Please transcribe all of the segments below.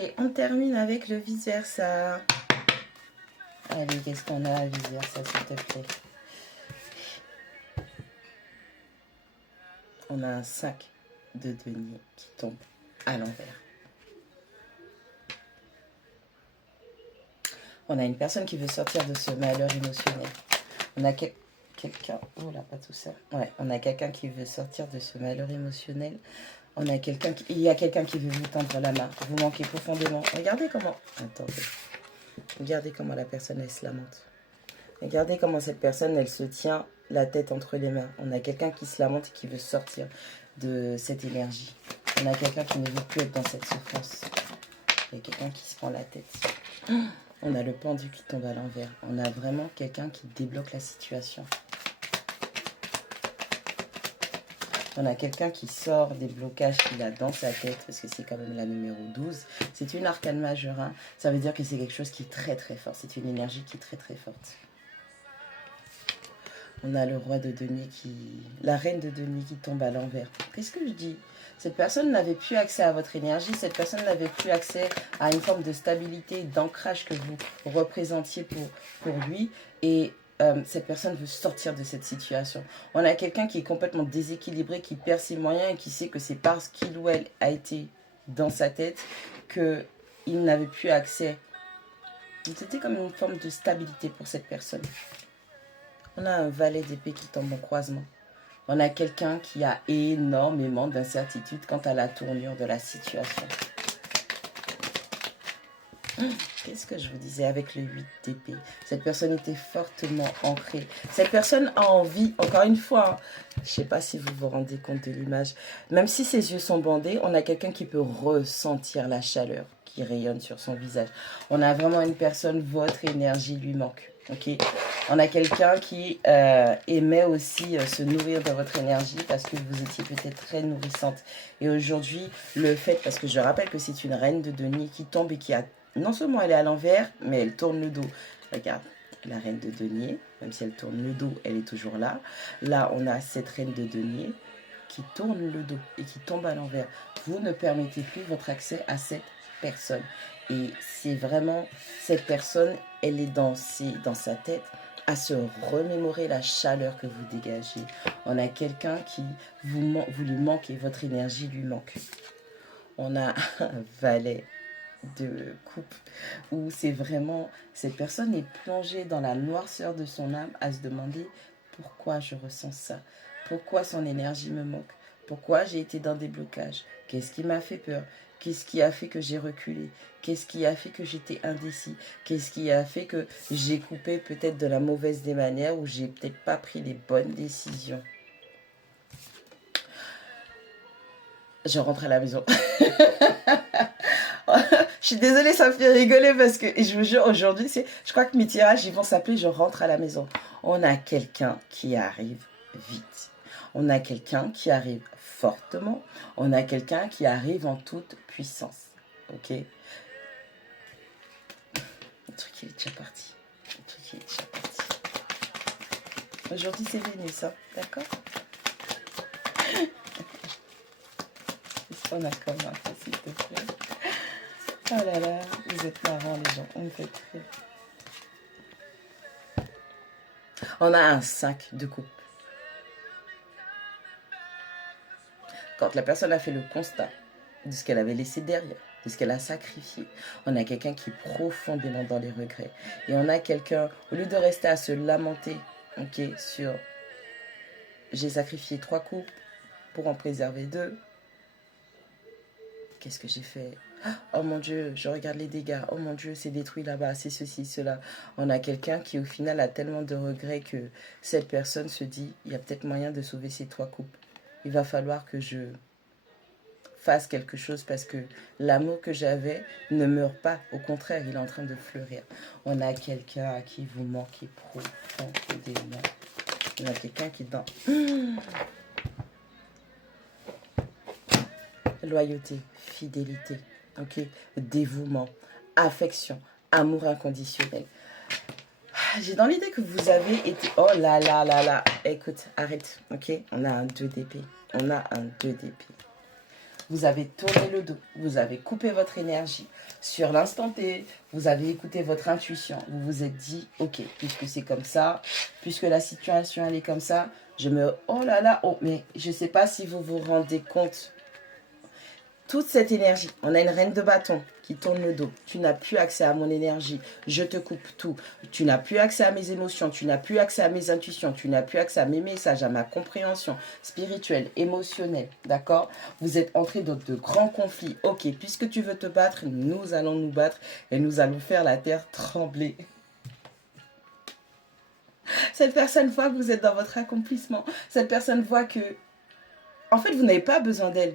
Allez, on termine avec le vice-versa. Allez, qu'est-ce qu'on a à vice-versa, s'il te plaît? On a un 5 de denier qui tombe à l'envers. On a une personne qui veut sortir de ce malheur émotionnel. On a quelqu'un... Oh là, pas tout ça. Ouais, on a quelqu'un qui veut sortir de ce malheur émotionnel. On a quelqu'un qui... Il y a quelqu'un qui veut vous tendre la main. Vous manquez profondément. Regardez comment... Attendez. Regardez comment la personne, elle se lamente. Regardez comment cette personne, elle se tient la tête entre les mains. On a quelqu'un qui se lamente et qui veut sortir de cette énergie. On a quelqu'un qui ne veut plus être dans cette souffrance. Il y a quelqu'un qui se prend la tête. On a le pendu qui tombe à l'envers. On a vraiment quelqu'un qui débloque la situation. On a quelqu'un qui sort des blocages qu'il a dans sa tête, parce que c'est quand même la numéro 12. C'est une arcane majeure. Hein. Ça veut dire que c'est quelque chose qui est très très fort. C'est une énergie qui est très très forte. On a le roi de denier qui... La reine de denier qui tombe à l'envers. Qu'est-ce que je dis? Cette personne n'avait plus accès à votre énergie. Cette personne n'avait plus accès à une forme de stabilité, d'ancrage que vous représentiez pour lui. Et cette personne veut sortir de cette situation. On a quelqu'un qui est complètement déséquilibré, qui perd ses moyens et qui sait que c'est parce qu'il ou elle a été dans sa tête qu'il n'avait plus accès. C'était comme une forme de stabilité pour cette personne. On a un valet d'épée qui tombe en croisement. On a quelqu'un qui a énormément d'incertitudes quant à la tournure de la situation. Qu'est-ce que je vous disais avec le 8 d'épée? Cette personne était fortement ancrée. Cette personne a envie, encore une fois, je ne sais pas si vous vous rendez compte de l'image, même si ses yeux sont bandés, on a quelqu'un qui peut ressentir la chaleur qui rayonne sur son visage. On a vraiment une personne, votre énergie lui manque. Okay. On a quelqu'un qui aimait aussi se nourrir de votre énergie parce que vous étiez peut-être très nourrissante. Et aujourd'hui, le fait, parce que je rappelle que c'est une reine de denier qui tombe et qui a, non seulement elle est à l'envers, mais elle tourne le dos. Regarde, la reine de denier, même si elle tourne le dos, elle est toujours là. Là, on a cette reine de denier qui tourne le dos et qui tombe à l'envers. Vous ne permettez plus votre accès à cette personne. Et c'est vraiment cette personne, elle est dans sa tête à se remémorer la chaleur que vous dégagez. On a quelqu'un qui vous lui manque et votre énergie lui manque. On a un valet de coupe où c'est vraiment, cette personne est plongée dans la noirceur de son âme à se demander pourquoi je ressens ça, pourquoi son énergie me manque, pourquoi j'ai été dans des blocages, qu'est-ce qui m'a fait peur, qu'est-ce qui a fait que j'ai reculé, qu'est-ce qui a fait que j'étais indécis, qu'est-ce qui a fait que j'ai coupé peut-être de la mauvaise des manières ou j'ai peut-être pas pris les bonnes décisions. Je rentre à la maison. Je suis désolée, ça me fait rigoler parce que, et je vous jure, aujourd'hui, je crois que mes tirages, ils vont s'appeler « Je rentre à la maison ». On a quelqu'un qui arrive vite. On a quelqu'un qui arrive fortement. On a quelqu'un qui arrive en toute puissance. Ok? Le truc, il est déjà parti. Le truc, il est déjà parti. Aujourd'hui, c'est Vénus, hein? D'accord? Qu'est-ce qu'on a comme info, s'il te plaît? Oh là là, vous êtes marrants les gens, on me fait rire. On a un 5 de coupe. Quand la personne a fait le constat de ce qu'elle avait laissé derrière, de ce qu'elle a sacrifié, on a quelqu'un qui est profondément dans les regrets. Et on a quelqu'un, au lieu de rester à se lamenter, ok, sur j'ai sacrifié 3 coupes pour en préserver 2. Qu'est-ce que j'ai fait? Oh mon Dieu, je regarde les dégâts. Oh mon Dieu, c'est détruit là-bas, c'est ceci, cela. On a quelqu'un qui au final a tellement de regrets que cette personne se dit, il y a peut-être moyen de sauver ces 3 coupes. Il va falloir que je fasse quelque chose parce que l'amour que j'avais ne meurt pas. Au contraire, il est en train de fleurir. On a quelqu'un à qui vous manquez profondément. On a quelqu'un qui est dans... Loyauté, fidélité, ok, dévouement, affection, amour inconditionnel. J'ai dans l'idée que vous avez été... Oh là là là là. Écoute, arrête, ok. On a un 2 d'épée. On a un 2 d'épée. vous avez tourné le dos, vous avez coupé votre énergie. Sur l'instant T, vous avez écouté votre intuition. Vous vous êtes dit, ok, puisque c'est comme ça, puisque la situation elle est comme ça, oh là là, oh, mais je ne sais pas si vous vous rendez compte. Toute cette énergie, on a une reine de bâton qui tourne le dos. Tu n'as plus accès à mon énergie. Je te coupe tout. Tu n'as plus accès à mes émotions. Tu n'as plus accès à mes intuitions. Tu n'as plus accès à mes messages, à ma compréhension spirituelle, émotionnelle. D'accord? Vous êtes entré dans de grands conflits. Ok, puisque tu veux te battre, nous allons nous battre et nous allons faire la terre trembler. Cette personne voit que vous êtes dans votre accomplissement. Cette personne voit que, en fait, vous n'avez pas besoin d'elle.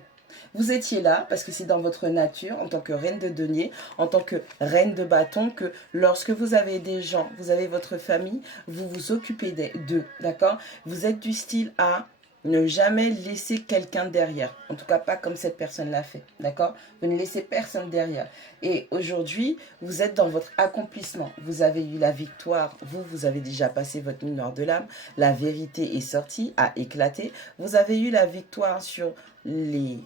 Vous étiez là parce que c'est dans votre nature en tant que reine de denier, en tant que reine de bâton, que lorsque vous avez des gens, vous avez votre famille, vous vous occupez d'eux, d'accord? Vous êtes du style à ne jamais laisser quelqu'un derrière. En tout cas, pas comme cette personne l'a fait, d'accord? Vous ne laissez personne derrière. Et aujourd'hui, vous êtes dans votre accomplissement. Vous avez eu la victoire. Vous avez déjà passé votre nuit noire de l'âme. La vérité est sortie, a éclaté. Vous avez eu la victoire sur les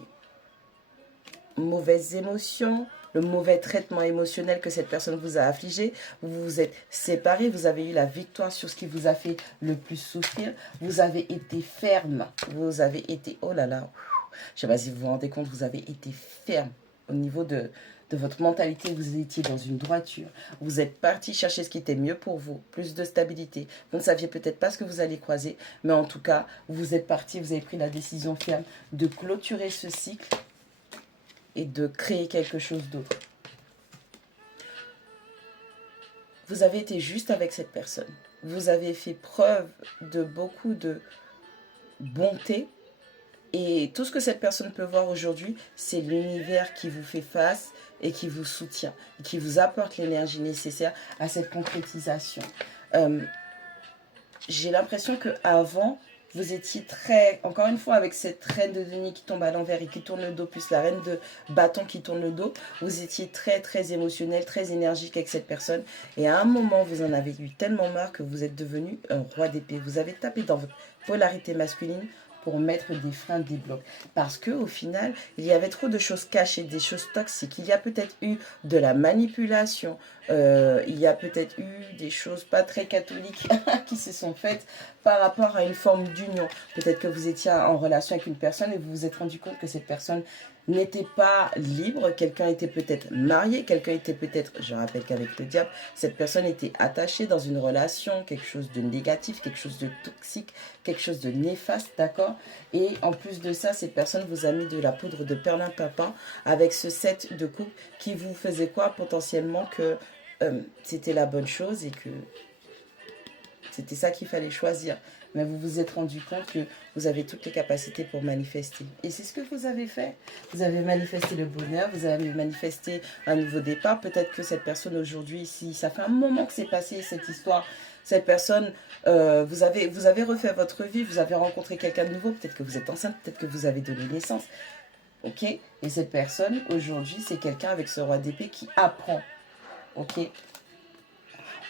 mauvaises émotions, le mauvais traitement émotionnel que cette personne vous a affligé. Vous vous êtes séparés, vous avez eu la victoire sur ce qui vous a fait le plus souffrir. Vous avez été ferme, vous avez été, oh là là, je ne sais pas si vous vous rendez compte, vous avez été ferme au niveau de votre mentalité. Vous étiez dans une droiture, vous êtes parti chercher ce qui était mieux pour vous, plus de stabilité. Vous ne saviez peut-être pas ce que vous alliez croiser, mais en tout cas, vous êtes parti, vous avez pris la décision ferme de clôturer ce cycle et de créer quelque chose d'autre. Vous avez été juste avec cette personne. Vous avez fait preuve de beaucoup de bonté. Et tout ce que cette personne peut voir aujourd'hui, c'est l'univers qui vous fait face et qui vous soutient, et qui vous apporte l'énergie nécessaire à cette concrétisation. J'ai l'impression qu'avant, vous étiez très, encore une fois, avec cette reine de denier qui tombe à l'envers et qui tourne le dos, plus la reine de bâton qui tourne le dos, vous étiez très, très émotionnel, très énergique avec cette personne. Et à un moment, vous en avez eu tellement marre que vous êtes devenu un roi d'épée. Vous avez tapé dans votre polarité masculine pour mettre des freins, des blocs. Parce qu'au final, il y avait trop de choses cachées, des choses toxiques. Il y a peut-être eu de la manipulation. Il y a peut-être eu des choses pas très catholiques qui se sont faites par rapport à une forme d'union. Peut-être que vous étiez en relation avec une personne et vous vous êtes rendu compte que cette personne n'était pas libre, quelqu'un était peut-être marié, quelqu'un était peut-être, je rappelle qu'avec le diable, cette personne était attachée dans une relation, quelque chose de négatif, quelque chose de toxique, quelque chose de néfaste, d'accord? Et en plus de ça, cette personne vous a mis de la poudre de perlimpinpin avec ce set de coupe qui vous faisait quoi? Potentiellement que c'était la bonne chose et que c'était ça qu'il fallait choisir. Mais vous vous êtes rendu compte que vous avez toutes les capacités pour manifester. Et c'est ce que vous avez fait. Vous avez manifesté le bonheur, vous avez manifesté un nouveau départ. Peut-être que cette personne aujourd'hui, si ça fait un moment que c'est passé cette histoire, cette personne, vous avez refait votre vie, vous avez rencontré quelqu'un de nouveau, peut-être que vous êtes enceinte, peut-être que vous avez donné naissance. Ok? Et cette personne, aujourd'hui, c'est quelqu'un avec ce roi d'épée qui apprend. Ok?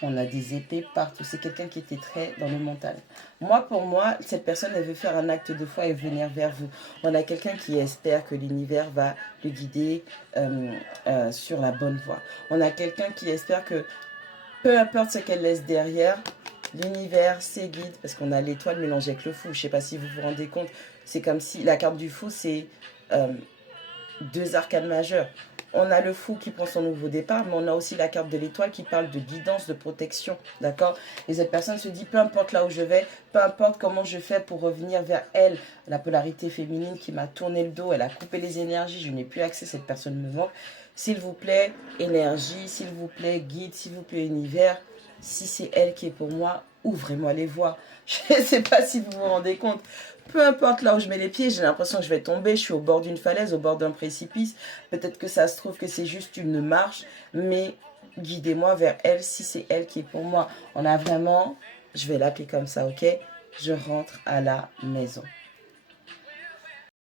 On a des épées partout. C'est quelqu'un qui était très dans le mental. Moi, pour moi, cette personne, elle veut faire un acte de foi et venir vers vous. On a quelqu'un qui espère que l'univers va le guider sur la bonne voie. On a quelqu'un qui espère que peu importe ce qu'elle laisse derrière, l'univers, ses guides, parce qu'on a l'étoile mélangée avec le fou. Je ne sais pas si vous vous rendez compte. C'est comme si la carte du fou, c'est deux arcanes majeures. On a le fou qui prend son nouveau départ, mais on a aussi la carte de l'étoile qui parle de guidance, de protection, d'accord? Et cette personne se dit, peu importe là où je vais, peu importe comment je fais pour revenir vers elle, la polarité féminine qui m'a tourné le dos, elle a coupé les énergies, je n'ai plus accès, cette personne me manque. S'il vous plaît, énergie, s'il vous plaît, guide, s'il vous plaît, univers, si c'est elle qui est pour moi, ouvrez-moi les voies. Je ne sais pas si vous vous rendez compte. Peu importe là où je mets les pieds, j'ai l'impression que je vais tomber. Je suis au bord d'une falaise, au bord d'un précipice. Peut-être que ça se trouve que c'est juste une marche, mais guidez-moi vers elle si c'est elle qui est pour moi. On a vraiment, je vais l'appeler comme ça, ok? Je rentre à la maison.